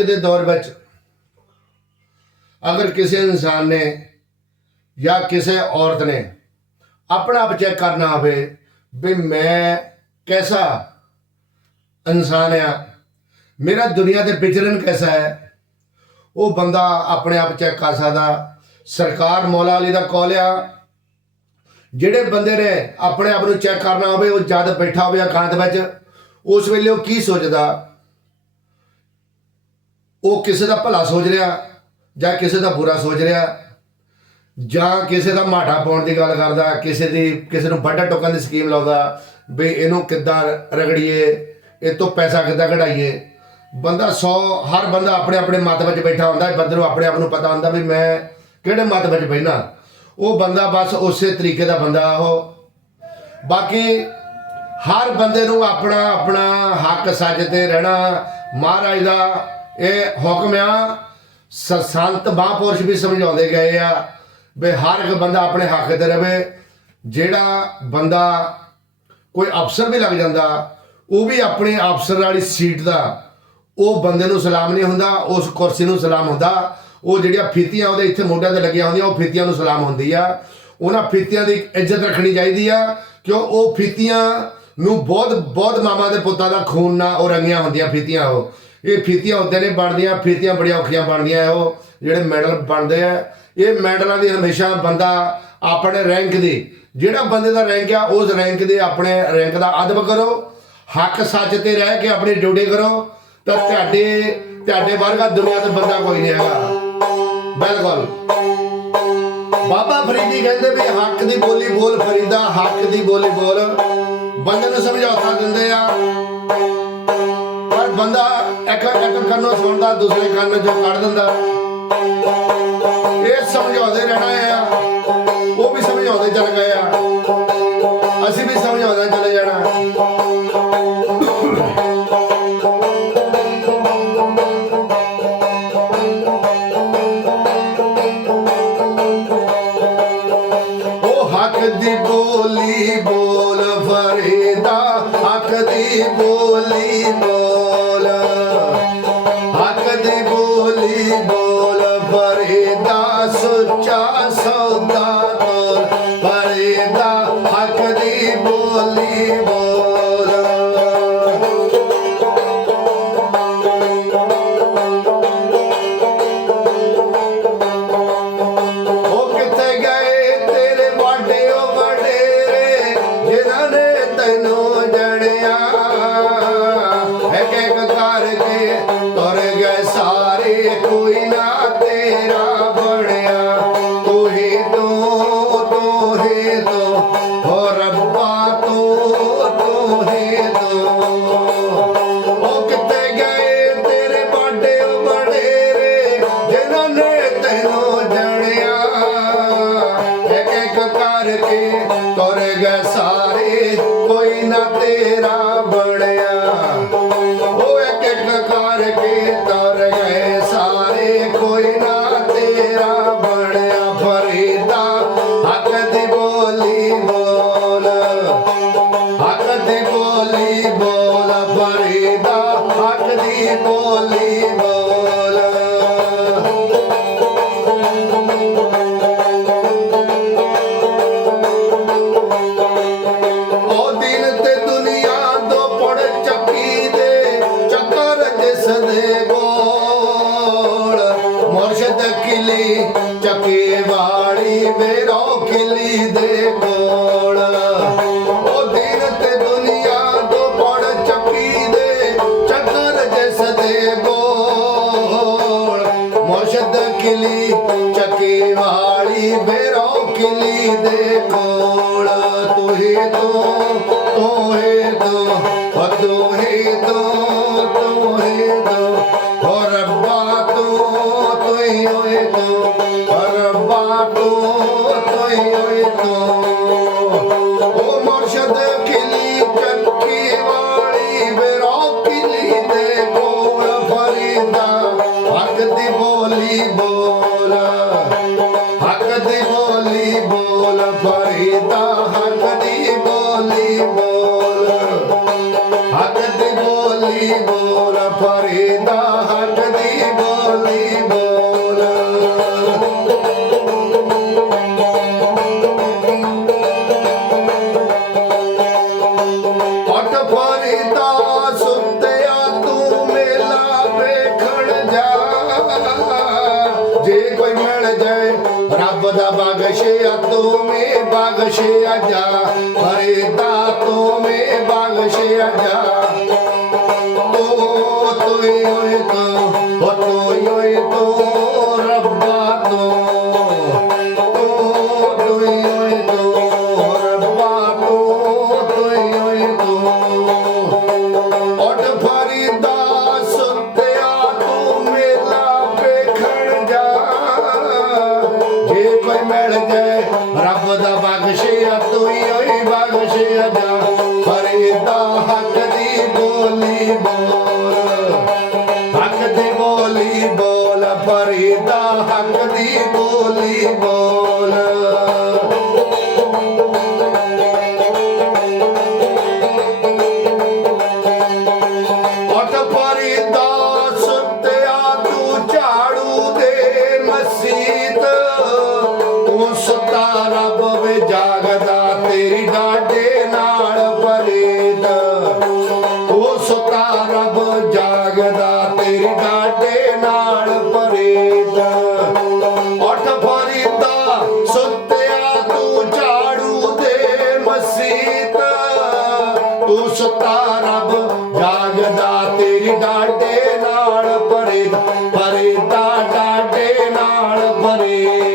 ਅੱਜ ਦੇ ਦੌਰ ਵਿੱਚ ਅਗਰ ਕਿਸੇ ਇਨਸਾਨ ਨੇ ਜਾਂ ਕਿਸੇ ਔਰਤ ਨੇ ਆਪਣਾ ਆਪ ਚੈੱਕ ਕਰਨਾ ਹੋਵੇ ਵੀ ਮੈਂ ਕੈਸਾ ਇਨਸਾਨ ਆ, ਮੇਰਾ ਦੁਨੀਆ ਦੇ ਵਿਚਰਨ ਕੈਸਾ ਹੈ, ਉਹ ਬੰਦਾ ਆਪਣੇ ਆਪ ਚੈੱਕ ਕਰ ਸਕਦਾ। ਸਰਕਾਰ ਮੌਲਾ ਅਲੀ ਦਾ ਕੌਲ ਆ, ਜਿਹੜੇ ਬੰਦੇ ਨੇ ਆਪਣੇ ਆਪ ਨੂੰ ਚੈੱਕ ਕਰਨਾ ਹੋਵੇ, ਉਹ ਜਦ ਬੈਠਾ ਹੋਵੇ ਇਕਾਂਤ ਵਿੱਚ, ਉਸ ਵੇਲੇ ਉਹ ਕੀ ਸੋਚਦਾ? ਉਹ ਕਿਸੇ ਦਾ ਭਲਾ ਸੋਚ ਰਿਹਾ ਜਾਂ ਕਿਸੇ ਦਾ ਬੁਰਾ ਸੋਚ ਰਿਹਾ ਜਾਂ ਕਿਸੇ ਦਾ ਮਾਠਾ ਪਾਉਣ ਦੀ ਗੱਲ ਕਰਦਾ, ਕਿਸੇ ਦੀ, ਕਿਸੇ ਨੂੰ ਵੱਡਾ ਟੋਕਣ ਦੀ ਸਕੀਮ ਲਾਉਂਦਾ ਵੀ ਇਹਨੂੰ ਕਿੱਦਾਂ ਰਗੜੀਏ, ਇਹ ਤੋਂ ਪੈਸਾ ਕਿੱਦਾਂ ਕਢਾਈਏ। ਬੰਦਾ 100 ਹਰ ਬੰਦਾ ਆਪਣੇ ਆਪਣੇ ਮਤ ਵਿੱਚ ਬੈਠਾ ਹੁੰਦਾ, ਬੰਦੇ ਨੂੰ ਆਪਣੇ ਆਪ ਨੂੰ ਪਤਾ ਹੁੰਦਾ ਵੀ ਮੈਂ ਕਿਹੜੇ ਮਤ ਵਿੱਚ ਬੈਠਣਾ ਉਹ ਬੰਦਾ ਬਸ ਉਸੇ ਤਰੀਕੇ ਦਾ ਬੰਦਾ ਉਹ। ਬਾਕੀ ਹਰ ਬੰਦੇ ਨੂੰ ਆਪਣਾ ਆਪਣਾ ਹੱਕ ਸੱਜ ਤੇ ਰਹਿਣਾ ਮਹਾਰਾਜ ਦਾ। ਇਹ ਹੁਕਮ ਆ ਸੰਤ ਮਹਾਂਪੁਰਸ਼ ਵੀ ਸਮਝਾਉਂਦੇ ਗਏ ਆ ਵੀ ਹਰ ਇੱਕ ਬੰਦਾ ਆਪਣੇ ਹੱਕ ਤੇ ਰਵੇ, ਜਿਹੜਾ ਬੰਦਾ ਕੋਈ ਅਫਸਰ ਵੀ ਲੱਗ ਜਾਂਦਾ, ਉਹ ਵੀ ਆਪਣੇ ਅਫਸਰ ਵਾਲੀ ਸੀਟ ਦਾ, ਉਹ ਬੰਦੇ ਨੂੰ ਸਲਾਮ ਨਹੀਂ ਹੁੰਦਾ, ਉਸ ਕੁਰਸੀ ਨੂੰ ਸਲਾਮ ਹੁੰਦਾ, ਉਹ ਜਿਹੜੀਆਂ ਫੀਤੀਆਂ ਉਹਦੇ ਇੱਥੇ ਮੋਢਿਆਂ ਤੇ ਲੱਗੀਆਂ ਹੁੰਦੀਆਂ, ਉਹ ਫੀਤੀਆਂ ਨੂੰ ਸਲਾਮ ਹੁੰਦੀ ਆ। ਉਹਨਾਂ ਫੀਤੀਆਂ ਦੀ ਇੱਜ਼ਤ ਰੱਖਣੀ ਚਾਹੀਦੀ ਆ, ਕਿਉਂ ਉਹ ਫੀਤੀਆਂ ਨੂੰ ਬਹੁਤ ਬਹੁਤ ਮਾਮਾ ਦੇ ਪੁੱਤਾਂ ਦਾ ਖੂਨ ਨਾਲ ਉਹ ਰੰਗੀਆਂ ਹੁੰਦੀਆਂ ਫੀਤੀਆਂ ਉਹ। ਇਹ ਫੀਤੀਆਂ ਹੁੰਦੇ ਨੇ, ਬਣਦੀਆਂ, ਫੀਤੀਆਂ ਬੜੀਆਂ ਔਖੀਆਂ ਬਣਦੀਆਂ ਉਹ, ਜਿਹੜੇ ਮੈਡਲ ਬਣਦੇ ਆ। ਇਹ ਮੈਡਲਾਂ ਦੀ ਹਮੇਸ਼ਾ ਬੰਦਾ ਆਪਣੇ ਰੈਂਕ ਦੀ, ਜਿਹੜਾ ਬੰਦੇ ਦਾ ਰੈਂਕ ਆ, ਉਸ ਰੈਂਕ ਦੇ ਆਪਣੇ ਰੈਂਕ ਦਾ ਅਦਬ ਕਰੋ, ਹੱਕ ਸੱਚ ਤੇ ਰਹਿ ਕੇ ਆਪਣੀ ਡਿਊਟੀ ਕਰੋ, ਤਾਂ ਤੁਹਾਡੇ ਤੁਹਾਡੇ ਵਰਗਾ ਦੁਨੀਆ ਤੇ ਬੰਦਾ ਕੋਈ ਨਹੀਂ ਹੈਗਾ। ਬਿਲਕੁਲ। ਬਾਬਾ ਫਰੀਦੀ ਕਹਿੰਦੇ ਵੀ ਹੱਕ ਦੀ ਬੋਲੀ ਬੋਲ ਫਰੀਦਾ, ਹੱਕ ਦੀ ਬੋਲੀ ਬੋਲ। ਬੰਦੇ ਨੂੰ ਸਮਝੌਤਾ ਦਿੰਦੇ ਆ, ਪਰ ਬੰਦਾ ਇੱਕ ਇੱਕ ਕੰਨੋਂ ਸੁਣਦਾ, ਦੂਸਰੇ ਕੰਨ ਚੋਂ ਕੱਢ ਦਿੰਦਾ। ਇਹ ਸਮਝਾਉਂਦੇ ਰਹਿਣਾ ਆ, ਉਹ ਵੀ ਸਮਝਾਉਂਦੇ ਚੱਲ ਗਏ ਆ। ਨੇ ਤੈਨੂੰ ਮੁਰਸ਼ਦ ਕਿਲੀ ਚੱਕੇ ਵਾਲੀ ਮੇਰੋ ਕਿਲੀ ਦੇ ਕੋਲ ਤੂੰ ਦੋ ਤੂੰ ਦੋ ਹੀ ਤੂੰ ਹੋ ਤੂੰ। ਬੋਲੀ जे कोई मिल जाए रब दा बागशे तो में बागशे आजा अरे दा तो में बागशे आजा ओ तो, तो, तो, तो, तो, तो, तो ਕੋਈ ਮਿਲ ਜੇ ਰੱਬ ਦਾ ਬਖਸ਼ਿਆ ਤੂੰ ਹੀ ਬਖਸ਼ਿਆ ਜਾ ਪਰ ਇਹਦਾ ਹੱਕ ਦੀ ਬੋਲੀ ਬੋਲ ਹੱਕ ਦੀ ਬੋਲੀ ਬੋਲ ਪਰ ਇਹਦਾ ਹੱਕ ਦੀ ਬੋਲੀ ਬੋਲ see Oh,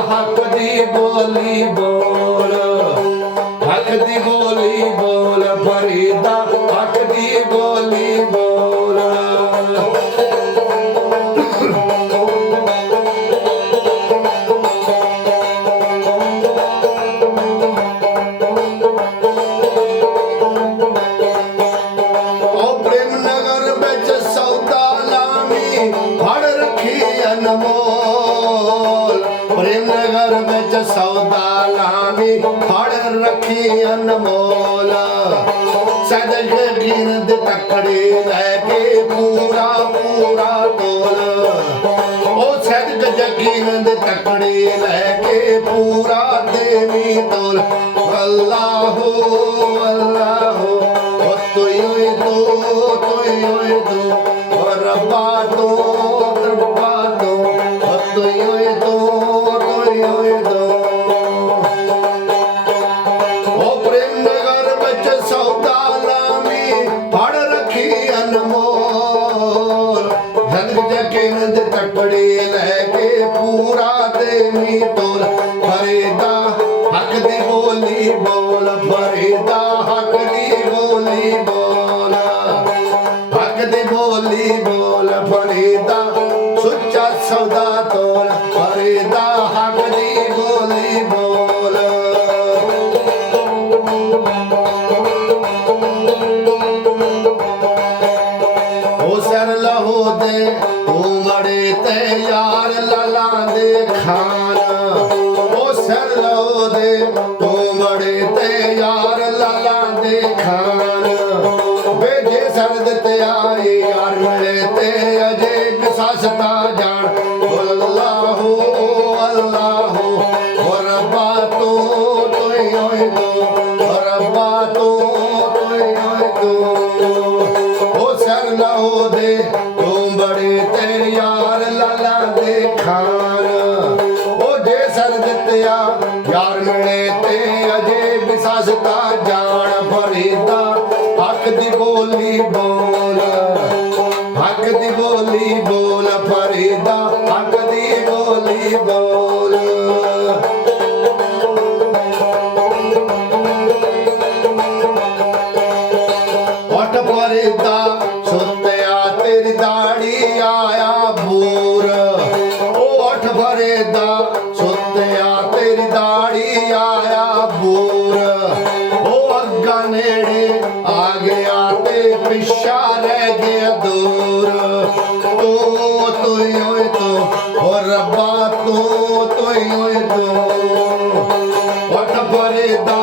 ਹੱਕ ਦੀ ਬੋਲੀ ਬੋਲ ਹੱਕ ਦੀ ਬੋਲੀ ਬੋਲ ਫਰੀਦਾ ਹੱਕ ਦੀ ਬੋਲੀ ਬੋਲ। ਪ੍ਰੇਮ ਨਗਰ ਵਿੱਚ ਸੌਦਾ ਲਾਮੀ ਫੜ ਰੱਖੀ ਅਨਮੋਲ। ਸਦਲ ਜਗੀਨ ਦੇ ਤਕੜੇ ਲੈ ਕੇ ਪੂਰਾ ਪੂਰਾ ਤੋਲ। ਉਹ ਸਦਲ ਜਗੀਨ ਦੇ ਤਕੜੇ ਲੈ ਕੇ ਪੂਰਾ ਦੇਵੀ ਤੋਲ। ਅੱਲਾਹੋ ਅੱਲਾਹ বলো তো তো তো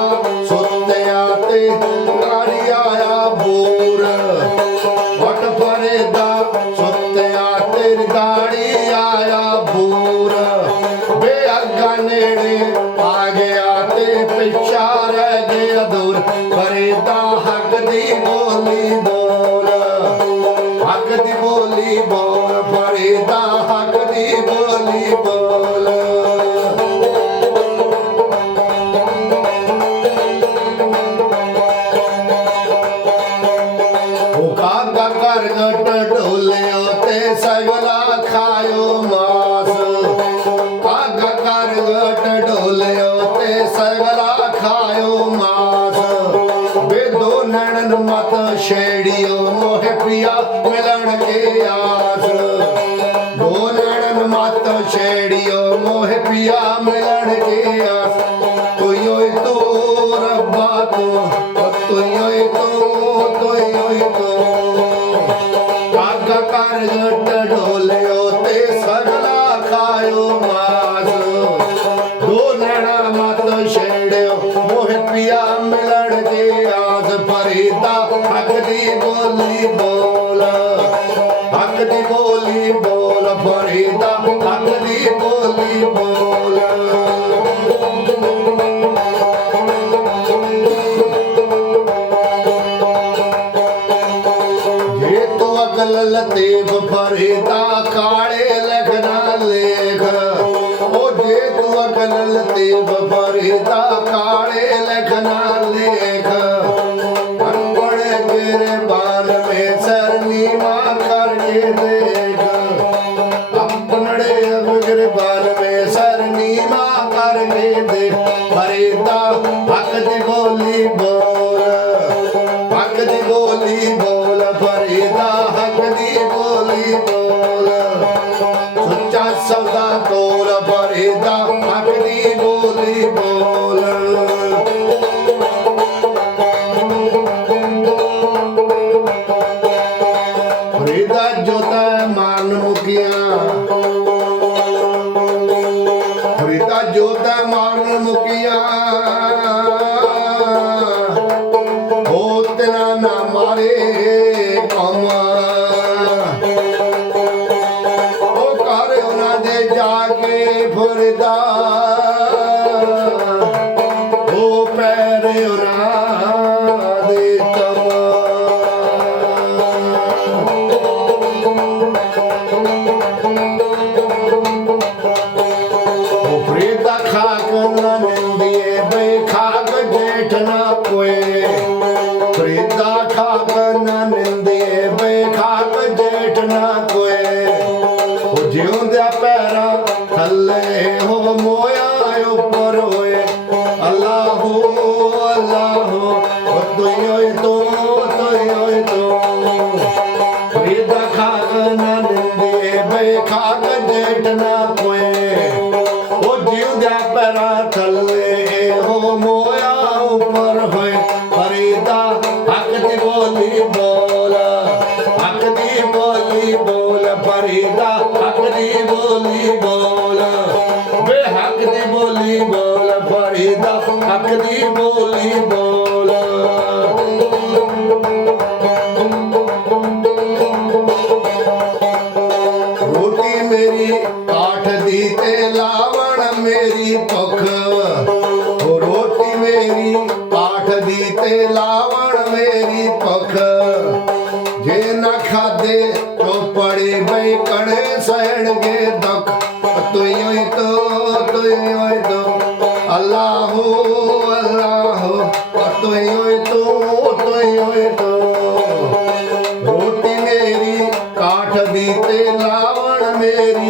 ਮਤ ਛੇੜਿਓ ਮੋਹ ਪਿਆ ਮਿਲਣ ਕੇ ਆਸ। ਤੋਈ ਓਏ ਤੋ ਆਪਣੜੇ ਅਗਰ ਬਾਲ ਮੇ ਸਰਨੀ ਮਾਂ ਕਰਕੇ ਦੇਖ ਫਰੀਦਾ ਹੱਕ ਦੀ ਬੋਲੀ ਬੋਲ। lighten up when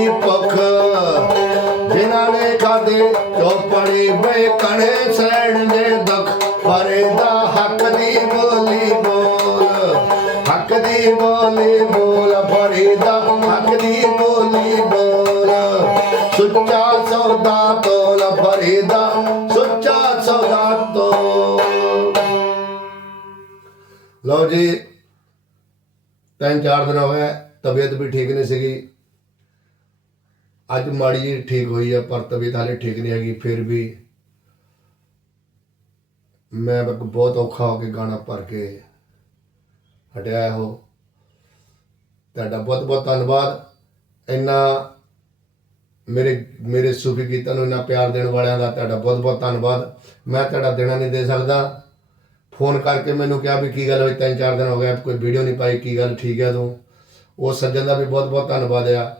ਮੇਰੀ ਜਿਨ੍ਹਾਂ ਨੇ ਖਾਦੇ ਚੋਪੜੀ ਬੇ ਕਣੇ ਸਹਿਣ ਦੇ ਦੁੱਖ। ਫਰੇਦਾ ਹੱਕ ਦੀ ਬੋਲੀ ਬੋਲ। ਹੱਕ ਦੀ ਬੋਲੀ ਬੋਲ ਫਰੀਦਾ ਹੱਕ ਦੀ ਬੋਲੀ ਬੋਲ। ਸੁੱਚਾ ਸੌਦਾ ਤੋਲ ਫਰੀਦਾ ਸੁੱਚਾ ਸੌਦਾ ਤੋਲ। ਲਓ ਜੀ, ਤਿੰਨ ਚਾਰ ਦਿਨ ਹੋਏ ਤਬੀਅਤ ਵੀ ਠੀਕ ਨਹੀਂ ਸੀਗੀ। ਅੱਜ ਮਾੜੀ ਜਿਹੀ ਠੀਕ ਹੋਈ ਆ, ਪਰ ਤਬੀਅਤ ਹਾਲੇ ਠੀਕ ਨਹੀਂ ਹੈਗੀ, ਫਿਰ ਵੀ ਮੈਂ ਬਹੁਤ ਔਖਾ ਹੋ ਕੇ ਗਾਣਾ ਭਰ ਕੇ ਹਟਿਆ ਹੋ ਤੁਹਾਡਾ ਬਹੁਤ ਬਹੁਤ ਧੰਨਵਾਦ। ਇੰਨਾ ਮੇਰੇ ਮੇਰੇ ਸੂਫੀ ਗੀਤਾਂ ਨੂੰ ਇੰਨਾ ਪਿਆਰ ਦੇਣ ਵਾਲਿਆਂ ਦਾ ਤੁਹਾਡਾ ਬਹੁਤ ਬਹੁਤ ਧੰਨਵਾਦ। ਮੈਂ ਤੁਹਾਡਾ ਦੇਣਾ ਨਹੀਂ ਦੇ ਸਕਦਾ। ਫੋਨ ਕਰਕੇ ਮੈਨੂੰ ਕਿਹਾ ਵੀ ਕੀ ਗੱਲ ਹੋਈ, ਤਿੰਨ ਚਾਰ ਦਿਨ ਹੋ ਗਏ, ਕੋਈ ਵੀਡੀਓ ਨਹੀਂ ਪਾਈ, ਕੀ ਗੱਲ ਠੀਕ ਹੈ ਤੂੰ? ਉਹ ਸੱਜਣ ਦਾ ਵੀ ਬਹੁਤ ਬਹੁਤ ਧੰਨਵਾਦ ਆ।